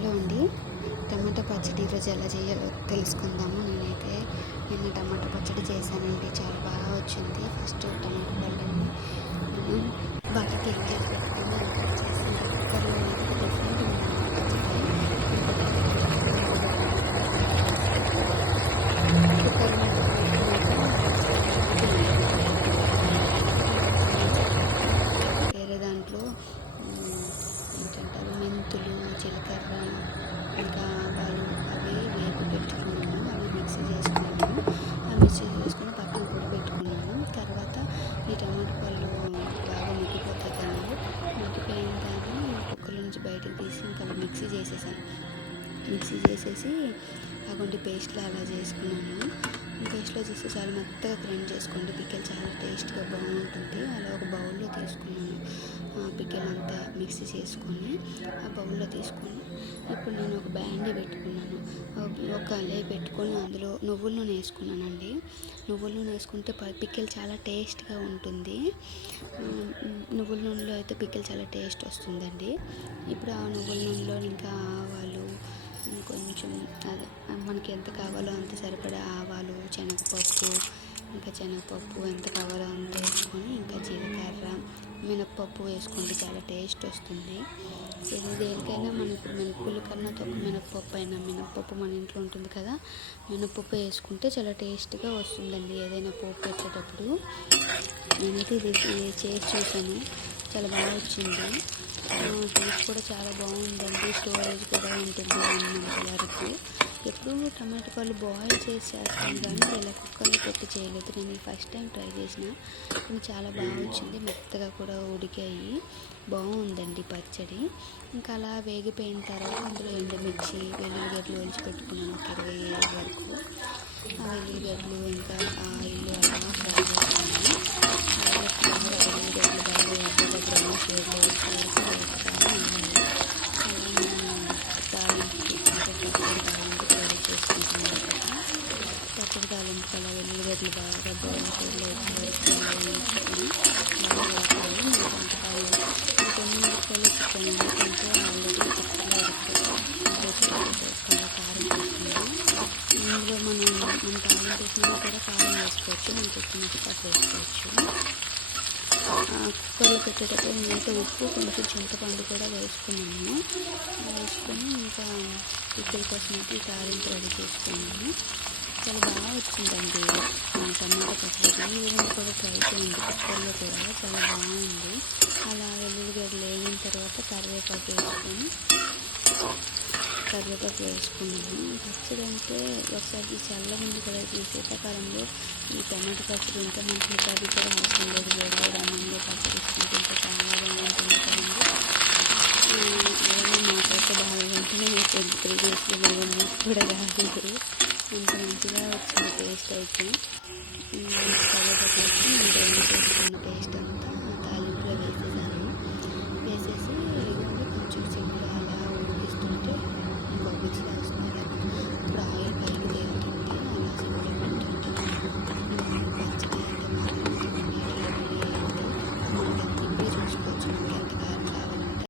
Hello అండి. టమాటా పచ్చడి ఈరోజు ఎలా చేయాలో తెలుసుకుందాము. నేనైతే నిన్న టమాటా పచ్చడి చేశానండి. చాలా బాగా వచ్చింది. ఫస్ట్ టమాటా పళ్ళని మనం బాగా క్లీన్ చేసి పెట్టుకుని కట్ చేసి కుక్కర్లో అనేది డిఫరెంట్ ఉందండి పచ్చడి. కుక్కర్లో వేరే దాంట్లో ఏంటంటారు మెంతులు, జీలకర్ర, ఇంకా ఆవాలు అవి వేపి పెట్టుకున్నాను. అవి మిక్సీ చేసుకున్నాను. మిక్సీ చేసుకుని పక్కన పొడి పెట్టుకున్నాను. తర్వాత ఈ టమాటా పళ్ళు బాగా మగ్గిపోతాయి కదండి. మగ్గిపోయిన దాన్ని కుక్కర్ నుంచి బయటకు తీసి ఇంకా అవి మిక్సీ చేసేసి అటువంటి పేస్ట్లో అలా చేసుకున్నాను. పేస్ట్లో చేసి చాలా మెత్తగా గ్రైండ్ చేసుకోండి. పిక్కలు చాలా టేస్ట్గా బాగుంటుంది. అలా ఒక బౌల్లో తీసుకున్నాను. పిక్కలు అంతా మిక్సీ చేసుకొని ఆ బౌల్లో తీసుకొని ఇప్పుడు నేను ఒక బ్యాండీ పెట్టుకున్నాను. ఒక కళాయి పెట్టుకొని అందులో నువ్వుల నూనె వేసుకున్నానండి. నువ్వుల నూనె వేసుకుంటే పిక్కలు చాలా టేస్ట్గా ఉంటుంది. నువ్వుల నూనెలో అయితే పిక్కలు చాలా టేస్ట్ వస్తుందండి. ఇప్పుడు ఆ నువ్వుల నూనెలో ఇంకా ఆవాలు, కొంచెం అదే మనకి ఎంత కావాలో అంత సరిపడా ఆవాలు, శనగపప్పు ఎంత కావాలో అంత వేసుకొని ఇంకా జీలకర్ర, మినప్పప్పు వేసుకోండి. చాలా టేస్ట్ వస్తుంది. ఇది దేనికైనా మనకు మినపగుళ్ళు కన్నా తక్కువ మినప్పప్పు మన ఇంట్లో ఉంటుంది కదా, మినప్పప్పు వేసుకుంటే చాలా టేస్ట్గా వస్తుందండి ఏదైనా పోపు పెట్టేటప్పుడు. నేనైతే ఇది చేసి చూసాను. చాలా బాగా వచ్చింది. టేస్ట్ కూడా చాలా బాగుందండి. స్టోరేజ్ కూడా ఉంటుంది 1 month వరకు. ఎప్పుడు టమాటా పళ్ళు బాయిల్ చేస్తాను కానీ ఇలా కుక్కర్లో పెట్టి చేయలేదు. నేను ఫస్ట్ టైం ట్రై చేసిన. కానీ చాలా బాగా వచ్చింది. మెత్తగా కూడా ఉడికాయి. బాగుందండి పచ్చడి. ఇంకా అలా వేగిపోయిన తర్వాత అందులో ఎండుమిర్చి, వెల్లుల్లిగడ్డలు ఒలిచి పెట్టుకున్నాను ఒక 25 వరకు. ఆ వెల్లుల్లిగడ్డలు ఇంకా ఆయిల్ అలా ఫ్రై చేసుకున్నాను. వెల్లుల్లిగడ్డలు బాగా ఎర్రగా బ్రౌన్ షేడ్లో వచ్చే వరకు వేపుతాను. అలా నేను తాలింపుకి రెడీ చేసుకుంటున్నాను. పచ్చడి తాలింపుకి అలా వెల్లుల్లిగడ్డలు బాగా బ్రౌన్ షేడ్లో వచ్చే వరకు వేయించుకొని బాగా వేసుకోవాలి. కొన్ని మిరపకాయలు చికెన్ ఎందుకంటే ఆల్రెడీ కుక్కర్లో కారం వేసుకుంది. ఇందులో మన తాలింపు వేసినా కూడా కారం వేసుకోవచ్చు. మనకి వచ్చినట్టు వేసుకోవచ్చు. కుక్కర్లో పెట్టేటప్పుడు నేనైతే ఉప్పు, కొంచెం చింతపండు కూడా వేసుకున్నాను. వేసుకొని ఇంకా పిక్కల కోసం అయితే ఈ తాలింపు రెడీ చేసుకున్నాను. చాలా బాగా వచ్చిందండి టమాటా పచ్చడి. ఈ విధంగా కూడా ట్రై చేయండి. కుక్కర్లో కూడా చాలా బాగుంది. అలా వెల్లుల్లిగడ్డలు వేగిన తర్వాత కరివేపాకు వేసుకున్నాను. పచ్చడి అంటే ఒకసారి చల్ల ముందు కూడా శీతాకాలంలో ఈ టమాటా పచ్చడి ఉంటే మనకి కర్రీ కూడా అవసరం లేదు. వేడి అన్నంలో పచ్చడి వేసుకుంటే ఇంకా చాలా బాగుంటుంది కదండి. అలాగే నాకైతే బాగా వెంటనే ప్రీవియస్గా బాగుంది కూడా కాదు. అంత మంచిగా వచ్చింది టేస్ట్ అయితే. కరివేపాకు వేసి నేను రెడీ చేసుకున్న పేస్ట్ అంతా